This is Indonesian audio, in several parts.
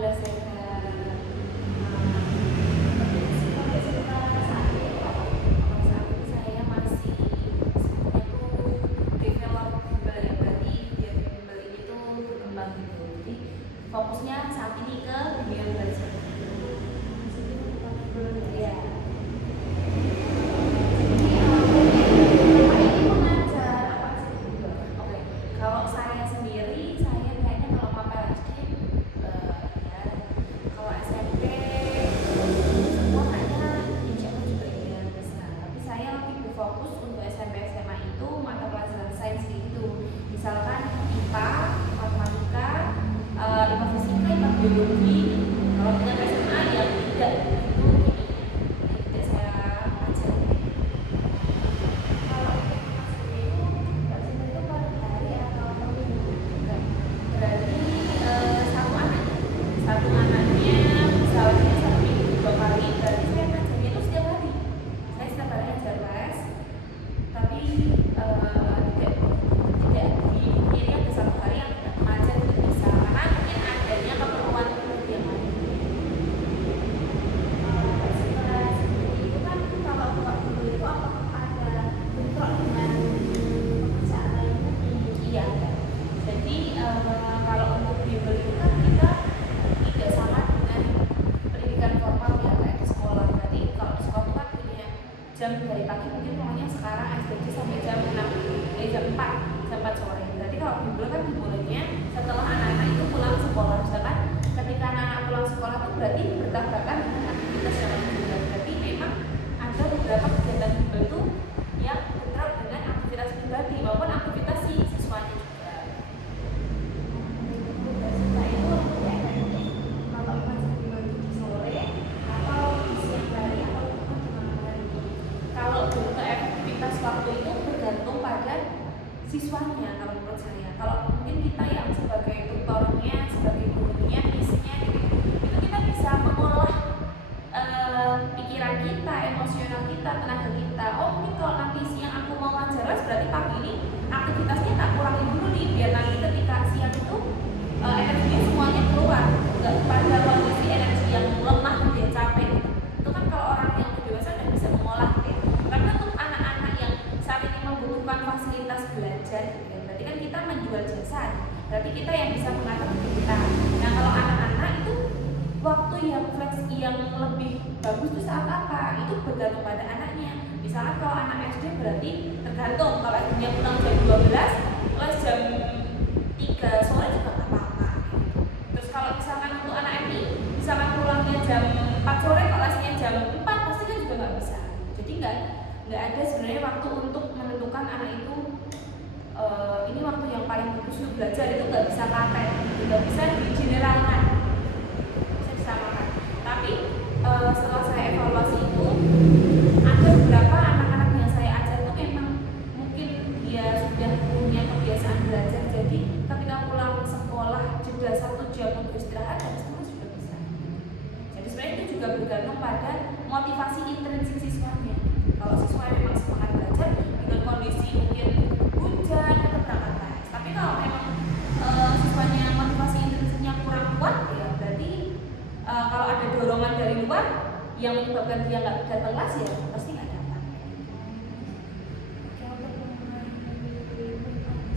Alhamdulillah sehat. Saat ini saya masih sebenarnya tuh develop bimbel ya, berarti biar bimbel ini tuh berkembang gitu. Jadi fokusnya saat ini ke bimbingan belajar. Ya. Kalau saya sendiri, saya kayaknya kalau mapel SD, ya. Kalau SMP, semua kayaknya insya Allah juga ya bisa. Tapi saya lebih berfokus untuk SMP SMA itu mata pelajaran sains gitu. Misalkan IPA, matematika, IPA fisika, IPA biologi. Kalau tingkat SMA ya tidak itu tidak saya pelajari. Satu anaknya misalnya 1 minggu 2 kali, berarti saya ngajarnya itu setiap hari. Saya setiap hari ngajar les, tapi tidak dipikirin ada 1 hari yang tidak mengajar itu bisa, karena mungkin adanya keperluan yang lain. Itu kan kalau buat dulu itu apakah ada bentrok dengan pekerjaan lainnya? Iya. Jadi kalau untuk bimbel itu kan kita tidak sama dengan pendidikan formal ya kayak di sekolah. Berarti kalau di sekolah kan punya jam dari pagi, mungkin pokoknya sekarang SDG sampai jam 4 sore. Berarti kalau bimbel kan dimulainya setelah anak-anak itu pulang sekolah. Sedangkan ketika anak-anak pulang sekolah itu berarti bertabrakan dengan aktivitas yang lain juga. Berarti memang ada beberapa kegiatan bimbel itu yang bentrok dengan aktivitas pribadi maupun aktivitas si siswanya juga. Kalau untuk efektivitas waktu itu bergantung pada siswanya kalau menurut saya. Kalau mungkin kita yang sebagai tutornya, sebagai gurunya, misinya gitu, itu kita bisa mengolah pikiran kita, emosional kita, tenaga kita. Oh mungkin kalau nanti siang aku mau ngajar les, berarti pagi ini aktivitasnya tak kurangin dulu nih, biar nanti ketika siang itu energinya semuanya keluar, nggak pada kondisi energi yang lemah dia capek. Itu kan kalau orang yang dewasa udah bisa mengolah ya. Karena untuk anak-anak yang saat ini membutuhkan fasilitas belajar gitu ya, berarti kan kita menjual jasa, berarti kita yang bisa mengatur kita. Nah kalau anak-anak itu waktu yang flex yang lebih bagus itu saat apa? Itu bergantung pada anaknya. Misalnya kalau anak SD berarti tergantung, kalau dia pulang jam 12, les jam 3 sore juga nggak apa-apa. Terus kalau misalkan untuk anak MI, misalkan pulangnya jam 4 sore, kalau lesnya jam 4 pasti kan juga nggak bisa. Jadi nggak ada sebenarnya waktu untuk menentukan anak itu ini waktu yang paling bagus untuk belajar. Itu nggak bisa paten, nggak bisa digeneralkan, bisa disamakan. Tapi setelah saya evaluasi itu ada beberapa anak-anak yang saya ajar itu memang mungkin dia sudah punya kebiasaan belajar, jadi ketika pulang sekolah jeda 1 jam untuk istirahat dan semua sudah bisa. Jadi sebenarnya itu juga bergantung pada motivasi intrinsik siswanya. Kalau siswa memang semangat belajar dengan kondisi mungkin hujan atau berangkat les, tapi kalau memang siswanya motivasi intrinsiknya kurang kuat ya berarti kalau ada dorongan dari luar yang menyebabkan dia nggak datang les ya pasti nggak dapat.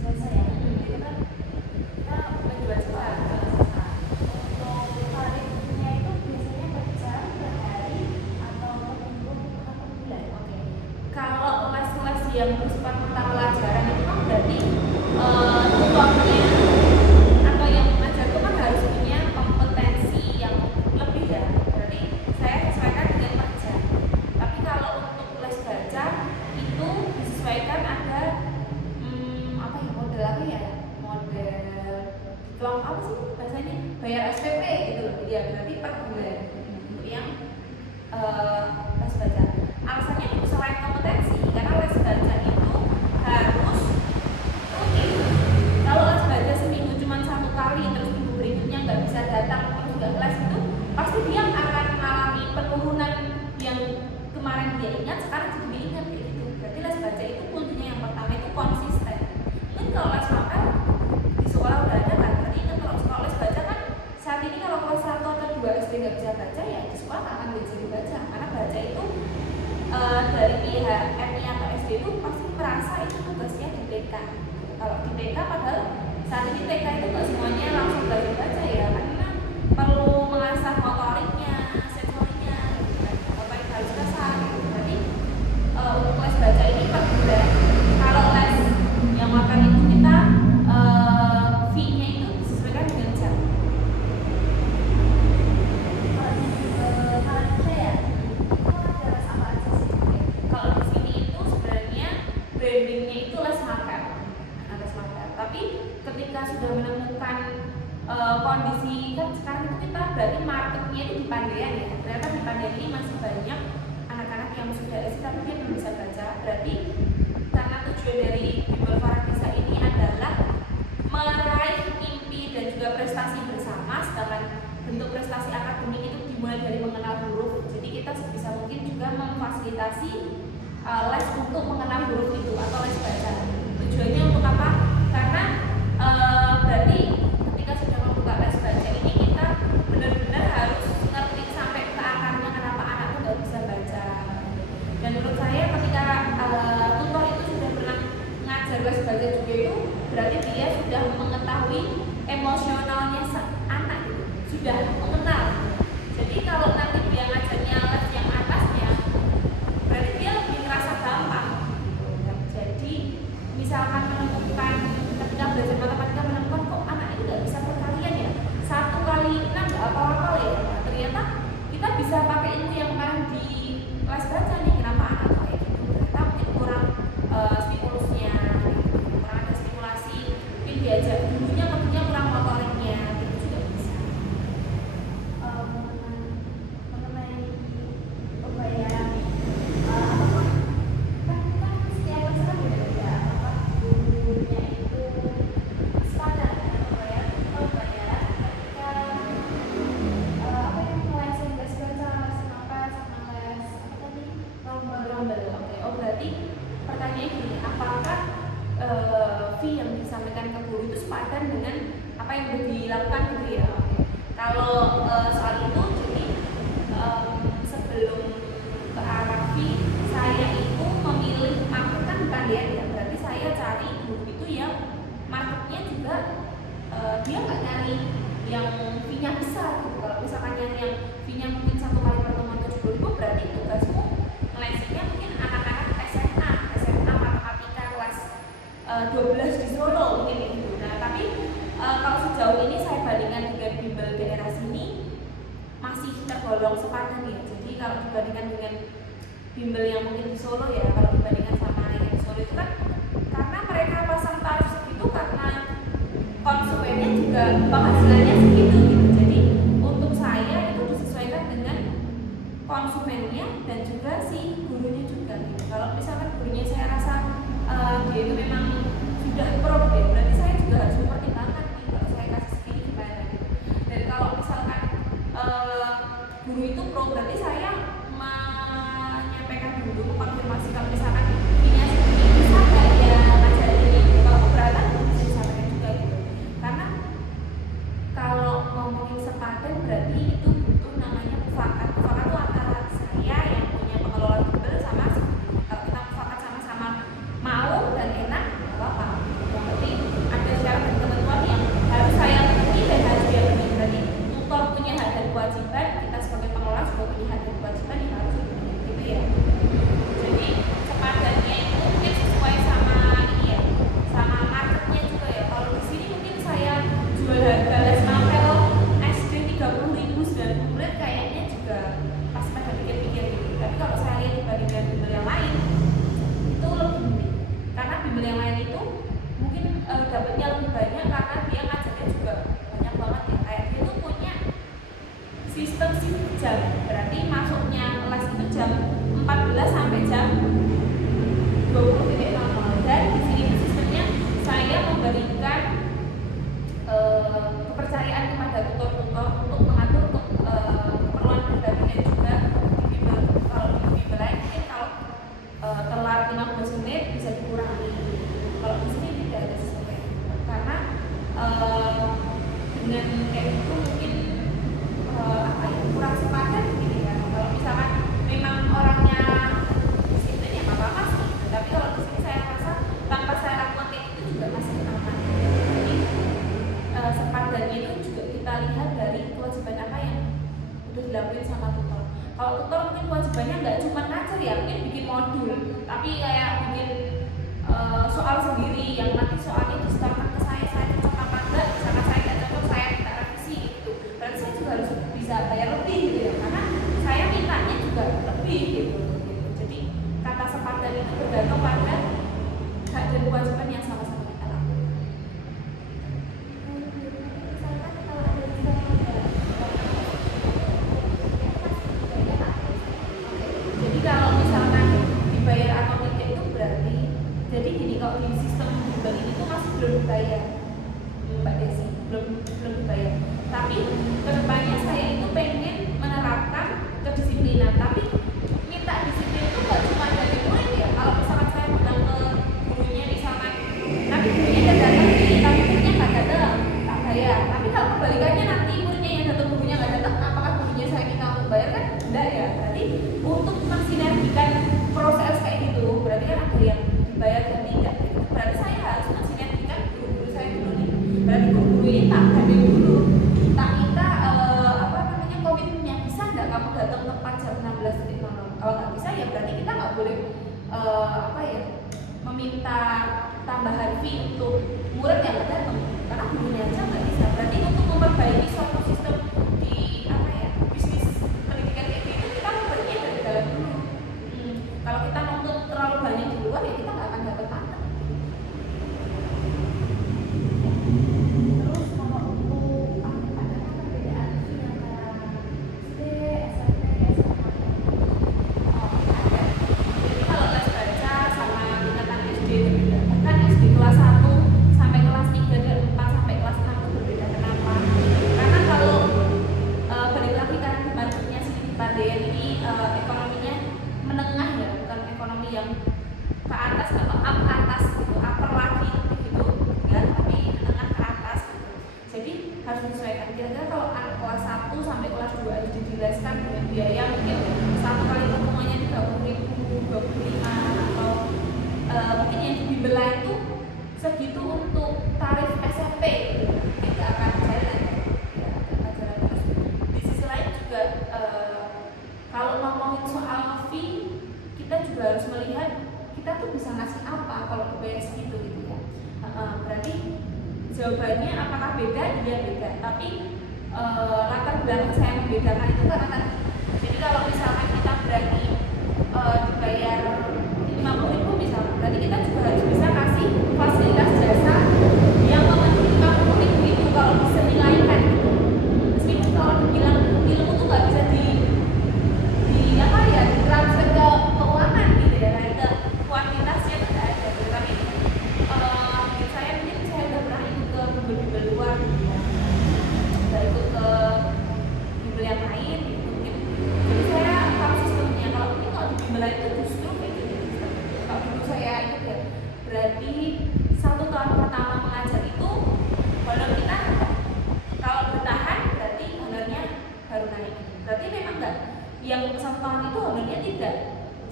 Saya itu kan kita menjual jasa. Untuk tarifnya itu biasanya per jam, per hari, atau per minggu atau per bulan. Oke. Kalau les-les yang bersifat mata pelajaran itu kan berarti tutornya atau yang mengajar itu kan harus punya kompetensi yang lebih ya. Berarti saya sesuaikan dengan per jam. Tapi kalau untuk les baca itu disesuaikan ada apa ya, model apa ya? Model diplom apa sih bahasanya? Bayar SPP gitu loh. Ya berarti per bulan untuk yang les baca. Alasannya selain kompetensi, karena les baca itu harus rutin. Kalau les baca seminggu cuma 1 kali, terus minggu berikutnya nggak bisa datang, terus nggak les, itu pasti dia akan mengalami penurunan yang kemarin dia ingat, sekarang jadi diingat gitu. Berarti les baca itu kuncinya yang pertama itu konsisten. Mungkin kalau les mapel di sekolah udah ada kan, berarti ingat kalau les baca kan saat ini kalau kelas 1 SD nggak bisa baca, ya di sekolah nggak akan diajari baca, karena baca itu dari pihak MI atau SD itu pasti merasa itu tugasnya di TK. Kalau di TK, padahal saat ini TK itu nggak semuanya langsung belajar baca ya, karena perlu mengasah motoriknya, sensoriknya, motorik halus kasar. Jadi untuk les baca ini perbulan. Kalau les yang makan itu kita fee-nya itu disesuaikan dengan jam. Kalau saya itu ada les apa aja sih? Kalau di sini itu sebenarnya brandingnya itu les makan, tapi ketika sudah menemukan kondisi, kan sekarang itu kita berarti marketnya itu di Pandean ya, ternyata di Pandean ini masih banyak anak-anak yang sudah SD tapi dia belum bisa baca. Berarti karena tujuan dari Bimbel Faradisa ini adalah meraih mimpi dan juga prestasi bersama, sedangkan bentuk prestasi akademik itu dimulai dari mengenal huruf. Jadi kita sebisa mungkin juga memfasilitasi les untuk mengenal huruf itu atau les baca. Tujuannya untuk apa? Karena berarti ketika sudah membuka les baca ini kita benar-benar harus ngerti sampai ke akarnya kenapa anak itu nggak bisa baca. Dan menurut saya ketika tutor itu sudah pernah ngajar les baca juga, itu berarti dia sudah mengetahui emosionalnya anak itu, sudah mengenal. Jadi kalau nanti dia ngajarnya les yang atasnya, berarti dia lebih ngerasa gampang. Jadi misalkan menemukan ketika belajar matematika, menemukan kok anak ini nggak bisa perkalian ya, 1 kali 6 nggak apa-apa ya. Nah, ternyata kita bisa pakai ilmu yang kemarin di les baca nih, kenapa anak kayak gitu, ternyata mungkin kurang stimulusnya, kurang ada stimulasi, mungkin diajak dulunya tentunya kurang motoriknya, gitu juga bisa. Mengenai pembayaran kan setiap les kan beda-beda, gurunya itu standar ya, pembayaran ketika ngelesin les baca, les apa sama les apa tadi, rombel. Oke, oh berarti pertanyaannya gini, apakah fee yang disampaikan ke guru itu sepadan dengan apa yang sudah dilakukan gitu ya? Oke. Kalau soal itu, jadi sebelum ke arah fee, saya itu memilih market kan bukan ya, berarti saya cari guru itu yang marketnya juga dia nggak nyari yang fee-nya besar gitu. Kalau misalkan yang fee-nya mungkin 1 kali pertemuan 70.000, berarti tugasmu ngelesinnya mungkin anak-anak SMA matematika kelas 12 di Solo mungkin itu. Nah tapi kalau sejauh ini saya bandingkan dengan bimbel daerah sini masih tergolong sepadan ya. Jadi kalau dibandingkan dengan bimbel yang mungkin di Solo ya, kalau dibandingkan sama yang di Solo itu kan karena mereka pasang tarif segitu karena konsumennya juga penghasilannya segitu gitu. Jadi untuk saya itu disesuaikan dengan konsumennya dan juga si gurunya juga gitu. Kalau misalkan gurunya saya rasa dia itu memang sudah pro gitu, berarti saya juga harus mempertimbangkan nih kalau saya kasih segini gimana gitu. Dan kalau misalkan guru itu pro, berarti saya menyampaikan dulu, konfirmasi kalau misalkan fee-nya segini bisa nggak ya ngajarin ini gitu. Kalau keberatan bisa disampaikan juga gitu. Karena kalau ngomongin sepadan berarti itu butuh namanya mufakat. Mufakat itu antara saya yang punya pengelola bimbel sama si guru. Kalau kita mufakat sama-sama mau dan enak, nggak apa-apa. Berarti ada syarat dan ketentuan yang harus saya penuhi dan harus dia penuhi. Berarti tutor punya hak dan kewajiban, kita sebagai pengelola juga punya hak dan kewajiban yang harus dipenuhi, gitu ya. Jadi dilakuin sama tutor. Kalau tutor mungkin kewajibannya nggak cuma ngajar ya, mungkin bikin modul, tapi kayak bikin soal sendiri yang nanti soalnya disetorkan ke saya cocok apa enggak, misalkan saya nggak cocok saya minta revisi gitu. Berarti saya juga harus bisa bayar lebih gitu ya, karena saya mintanya juga lebih gitu. Jadi kata sepadan itu bergantung pada hak dan kewajiban yang sama-sama kita lakukan. Jadi kalau misalkan dibayar atau tidak itu berarti, jadi gini, kalau di sistem Google ini tuh masih belum dibayar, Mbak Desi, belum dibayar. Tapi kedepannya saya itu pengen menerapkan kedisiplinan, tapi minta disiplin itu nggak cuma dari murid ya. Kalau misalkan saya bilang ke gurunya misalkan, nanti gurunya udah datang nih, tapi muridnya nggak datang, tak bayar. Tapi kalau kebalikannya nanti muridnya yang datang, gurunya nggak datang, apakah gurunya saya minta untuk bayar kan? Enggak ya. Berarti untuk mensinergikan proses kayak gitu, berarti kan ada yang dibayar dan tidak. Berarti saya harus mensinergikan guru-guru saya dulu nih. Berarti guru-guru ini tak gandeng dulu, tak minta komitmennya, bisa nggak kamu datang tepat jam 16.00. Kalau nggak bisa ya berarti kita nggak boleh meminta tambahan fee untuk murid yang nggak datang, karena gurunya aja nggak bisa. Berarti untuk memperbaiki suatu sistem di bisnis pendidikan kayak gitu, kita memperbaiki dari dalam dulu. Kalau kita nuntut terlalu banyak di luar ya kita nggak akan dapat tanah. Terus kalau untuk ada perbedaan fee antara SD, SMP, SMA? Ada. Jadi kalau les baca sama tingkatan SD itu beda. Kan SD kelas 1 sampai kelas 3 dan 4 sampai kelas 6 itu berbeda. Kenapa? Karena kalau balik lagi karena di marketnya sini di Pandean ini ekonominya menengah ya, bukan ekonomi yang ke atas atau up ke atas gitu, upper lagi gitu ya, tapi menengah ke atas gitu. Jadi harus disesuaikan. Kira-kira kalau anak kelas 1 sampai kelas 2 itu dileskan dengan biaya mungkin satu kali pertemuannya 30.000, 25, atau mungkin yang di bimbel lain itu segitu untuk tarif SMP gitu. Tidak akan jalan ya, tidak akan jalan. Terus di sisi lain juga kalau ngomongin soal fee, kita juga harus melihat kita tuh bisa ngasih apa kalau dibayar segitu gitu ya. Berarti jawabannya apakah beda? Iya beda. Tapi latar belakang saya membedakan itu karena tadi. Jadi kalau misalkan kita berani dibayar 50.000 misalnya, berarti kita juga harus bisa kasih fasilitas jasa yang memenuhi 50.000 itu kalau bisa dinilaikan gitu. Meskipun kalau dibilang ilmu tuh nggak bisa ditransfer ke keuangan gitu ya, kayak ke kuantitasnya itu nggak ada gitu. Tapi mungkin saya udah pernah ikut ke bimbel-bimbel luar gitu ya, udah ikut ke bimbel yang lain gitu mungkin. Jadi saya tahu sistemnya. Kalau di bimbel lain itu justru kayak gitu. Kalau dulu saya ikut ya, berarti 1 tahun pertama mengajar itu honor kita kalau bertahan berarti honornya baru naik. Berarti memang enggak, yang 1 tahun itu honornya tidak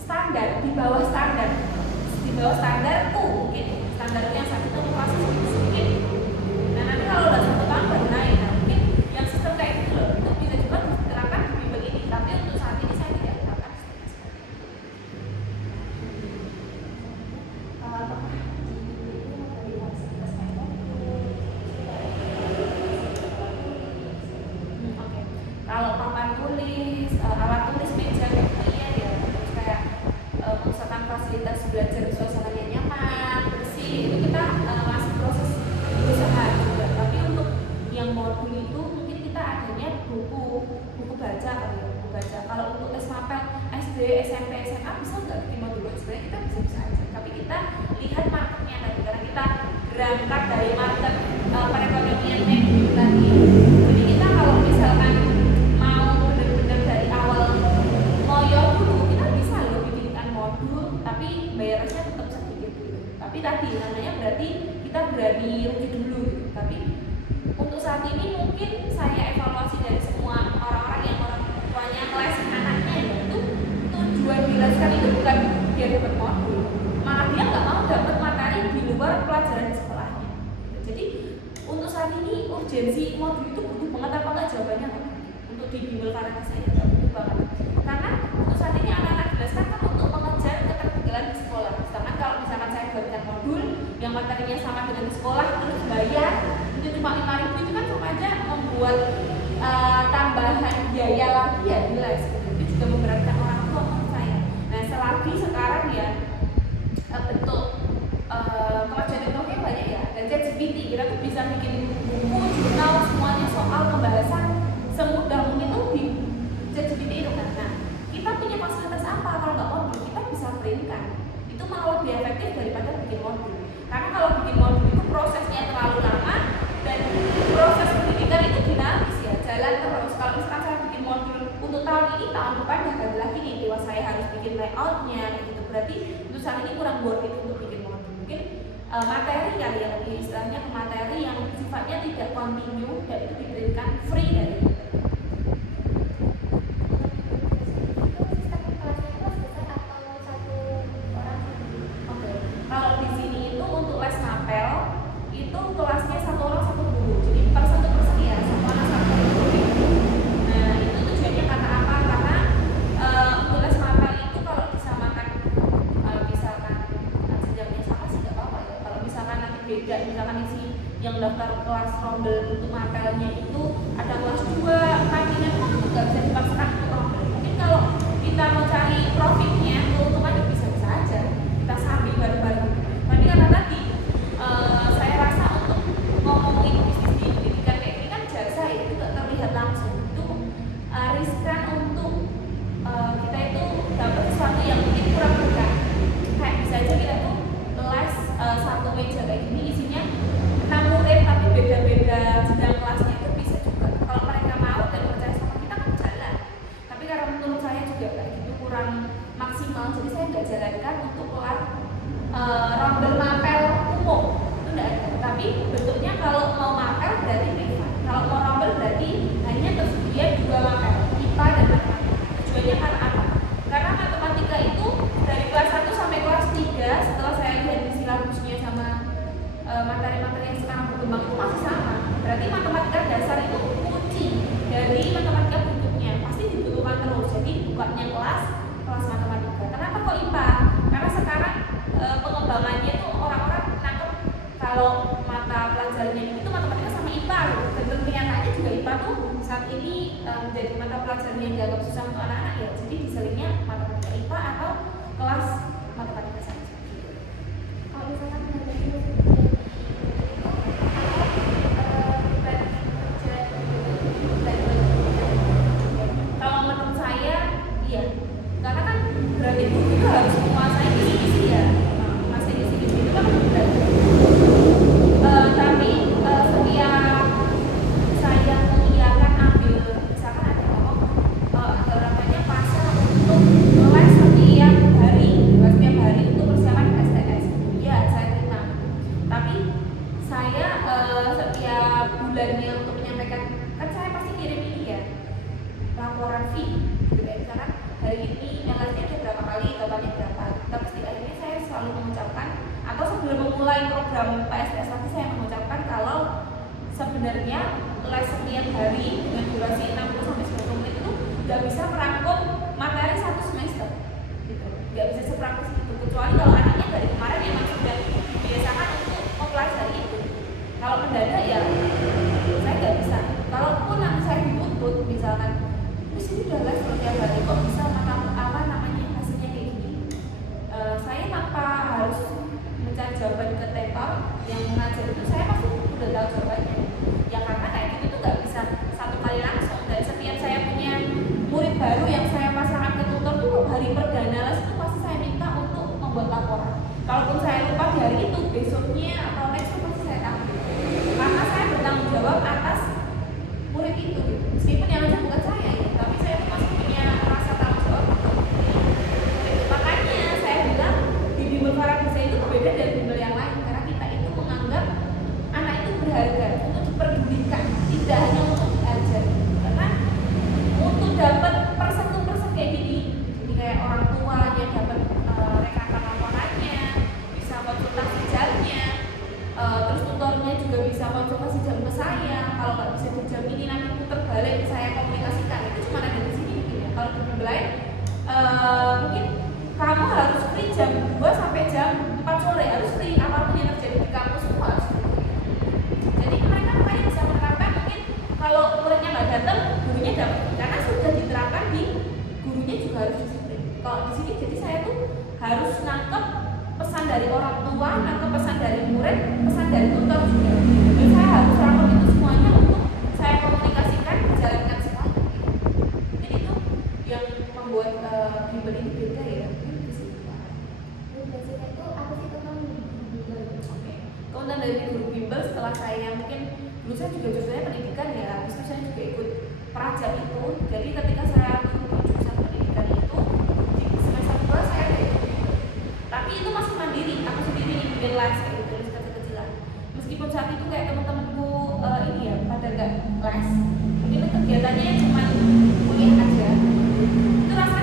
standar, di bawah standarku mungkin standarnya saat itu kelas sedikit. Nah nanti kalau udah 1 tahun baru naik. Nah mungkin yang sistem kayak gitu loh, itu bisa juga diterapkan di bimbel ini. Tapi untuk saat ini saya tidak terapkan kalau papan tulis, alat tulis, meja gitu ya, terus kayak misalkan fasilitas belajar suasananya nyaman, bersih, itu kita masih proses berusaha juga. Tapi untuk yang modul itu mungkin kita adanya buku baca kali ya, buku baca. Kalau untuk tes mapel SD, SMP, SMA bisa nggak bikin modul? Sebenarnya kita bisa aja. Tapi kita lihat marketnya tadi, karena kita berangkat dari market perekonomian negeri tadi. Jadi kita kalau misalkan mau benar-benar dari awal ngoyo dulu, kita bisa loh bikinkan modul, tapi bayarnya tetap sedikit gitu. Tapi tadi namanya berarti kita berani rugi dulu gitu. Tapi untuk saat ini mungkin saya evaluasi dari semua orang-orang yang orang tuanya ngelesin anaknya itu tujuan dilaskan itu bukan biar dapat modul, malah dia nggak mau dapat materi di luar pelajaran di sekolahnya. Jadi untuk saat ini urgensi modul itu butuh banget apa enggak? Jawabannya enggak. Untuk di bimbel karakter saya tambahan biaya lagi ya di les. Itu juga memberatkan orang tua menurut saya. Nah selagi sekarang ya bentuk kemajuan teknologi banyak ya, dan ChatGPT kita tuh bisa bikin buku, jurnal, semuanya soal pembahasan semudah mungkin tuh di ChatGPT itu kan. Nah kita punya fasilitas apa kalau nggak modul? Kita bisa printkan. Itu malah lebih efektif daripada bikin modul. Karena kalau bikin modul itu prosesnya terlalu lama dan proses pendidikan itu dinamis ya, jalan terus. Kalau misalkan saya bikin modul untuk tahun ini, tahun depan dah ganti lagi nih, dewas saya harus bikin layoutnya gitu. Berarti untuk saat ini kurang worth it untuk bikin modul. Mungkin materi kali ya, lebih istilahnya materi yang sifatnya tidak continue dan itu diberikan free dari kelasnya satu orang satu guru, jadi per satu persen ya, satu anak satu guru. Nah itu tujuannya karena apa? Karena untuk les mapel itu kalau disamakan, misalkan jenjangnya sama sih nggak apa-apa ya. Kalau misalkan nanti beda, misalkan isi yang daftar kelas rombel untuk mapelnya itu ada kelas 2, kantinnya itu nggak bisa dipaksakan untuk rombel. Mungkin kalau kita mau cari profitnya, keuntungannya bisa-bisa aja kita sambil bareng-bareng. Tapi karena tadi saya rasa ngomongin bisnis di pendidikan kayak ini kan jasa ya, itu gak terlihat langsung, itu riskan untuk kita itu dapat sesuatu yang mungkin kurang berkah. Kayak bisa aja kita tuh les satu meja kayak gini isinya 6 murid tapi beda-beda jenjang kelasnya, itu bisa juga kalau mereka mau dan percaya sama kita kan jalan. Tapi karena menurut saya juga kayak gitu kurang maksimal, jadi saya nggak jalankan untuk kelas rombel mapel umum. Tapi bentuknya kalau mau mapel berarti privat, kalau mau rombel berarti hanya tersedia 2 mapel, IPA dan matematika. Tujuannya karena apa? Karena matematika itu dari kelas 1 sampai kelas 3 setelah saya lihat di silabusnya sama materi-materi yang sekarang berkembang itu masih sama. Berarti matematika dasar itu kunci dari matematika bentuknya pasti dibutuhkan terus. Jadi bukannya kelas matematika. Kenapa kok IPA? Karena sekarang pengembangannya tuh orang-orang nangkep kalau mata pelajarannya itu matematika sama IPA loh. Dan kenyataannya juga IPA tuh saat ini menjadi mata pelajaran yang dianggap susah untuk anak-anak ya. Jadi diselingnya matematika IPA atau kelas matematika saja. Kalau misalkan kalau menurut saya iya, karena kan berarti guru itu harus menguasai isi-isi ya, menguasai isi-isi itu kan berarti. Tapi setiap saya mengiyakan ambil, misalkan ada ngomong ada orang banyak pasal untuk les setiap hari untuk persiapan STS, iya saya terima. Tapi saya setiap bulannya untuk menyampaikan, kan saya pasti kirim ini ya, laporan fee gitu ya, misalkan hari ini LS-nya ada berapa kali, totalnya berapa. Tapi di akhirnya saya selalu mengucapkan, atau sebelum memulai program PSTS nanti saya mengucapkan kalau sebenarnya les setiap hari dengan durasi 60-90 menit itu nggak bisa merangkum materi 1 semester gitu, nggak bisa sepraktis itu, kecuali kalau anaknya dari kemarin memang sudah dibiasakan untuk mempelajari itu. Kalau mendadak ya saya nggak bisa. Kalaupun nanti saya dituntut misalkan terus ini udah les setiap hari kok bisa apa namanya hasilnya kayak gini, saya tanpa harus mencari jawaban ke tutor yang mengajar itu, saya pasti udah tahu jawabannya ya, karena kayak gitu tuh nggak bisa satu kali langsung. Dan setiap saya punya murid baru yang saya pasangkan ke tutor tuh hari perdana les itu pasti saya minta untuk membuat laporan. Kalaupun saya lupa di hari itu, besoknya atau next itu pasti saya ambil, karena saya bertanggung jawab atas murid itu gitu. Meskipun yang ngajar bukan saya ya, tapi saya tuh masih punya rasa tanggung jawab harus disiplin. Kalau di sini jadi saya tuh harus nangkep pesan dari orang tua, nangkep pesan dari murid, pesan dari tutor juga. Jadi saya harus rangkum itu semuanya untuk saya komunikasikan menjalankan sekolah. Jadi itu yang membuat bimbel ini beda ya. Mungkin di situ Pak. Biasanya itu apa sih tentang bimbel? Oke. Kemudian dari guru bimbel setelah saya mungkin dulu saya juga jurusannya pendidikan ya, habis itu saya juga ikut peraja itu. Jadi ketika saya di jurusan pendidikan itu di semester 2 saya ada ikut bimbel. Tapi itu masih mandiri, aku sendiri bikin les kayak gitu, les kecil-kecilan. Meskipun saat itu kayak teman-temanku ini ya pada nggak les, mungkin kegiatannya cuma kuliah aja. Itu rasanya